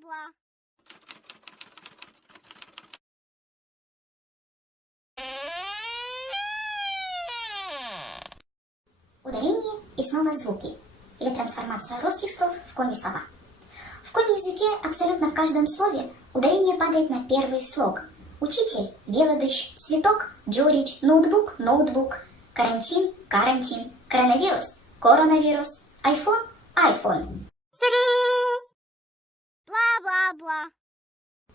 Бла-бла-бла. Ударение и снова звуки, или трансформация русских слов в коми-слова. В коми-языке абсолютно в каждом слове ударение падает на первый слог. Учитель, велодыш, цветок, джорич, ноутбук, ноутбук, карантин, карантин, коронавирус, коронавирус, айфон, айфон. Бла-бла-бла.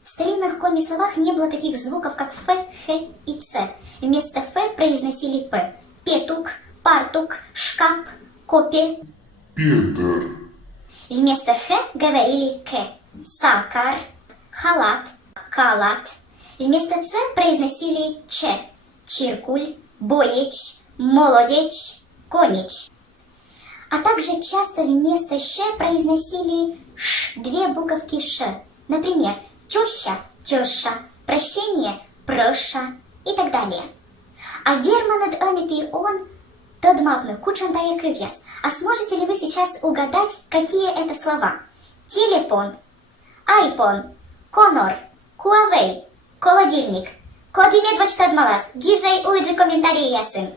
В старинных коми-словах не было таких звуков, как «ф», «х» и «ц». Вместо «ф» произносили «п». Петук, партук, шкаф, копе. Петр, Вместо «х» говорили «к». Сакар, халат, калат. Вместо «ц» произносили «ч». Чиркуль, боеч, молодеч, конич. А также часто вместо «щ» произносили «ш», две буковки «ш». Например, теща, теща, прощение, проша и так далее. А верманед и он тадмавну кучунтая кывьяс. А сможете ли вы сейчас угадать, какие это слова? Телефон, айпон, конор, куавей, холодильник. Кодимет вачтадмалас, гижей улыджи комментарии ясын.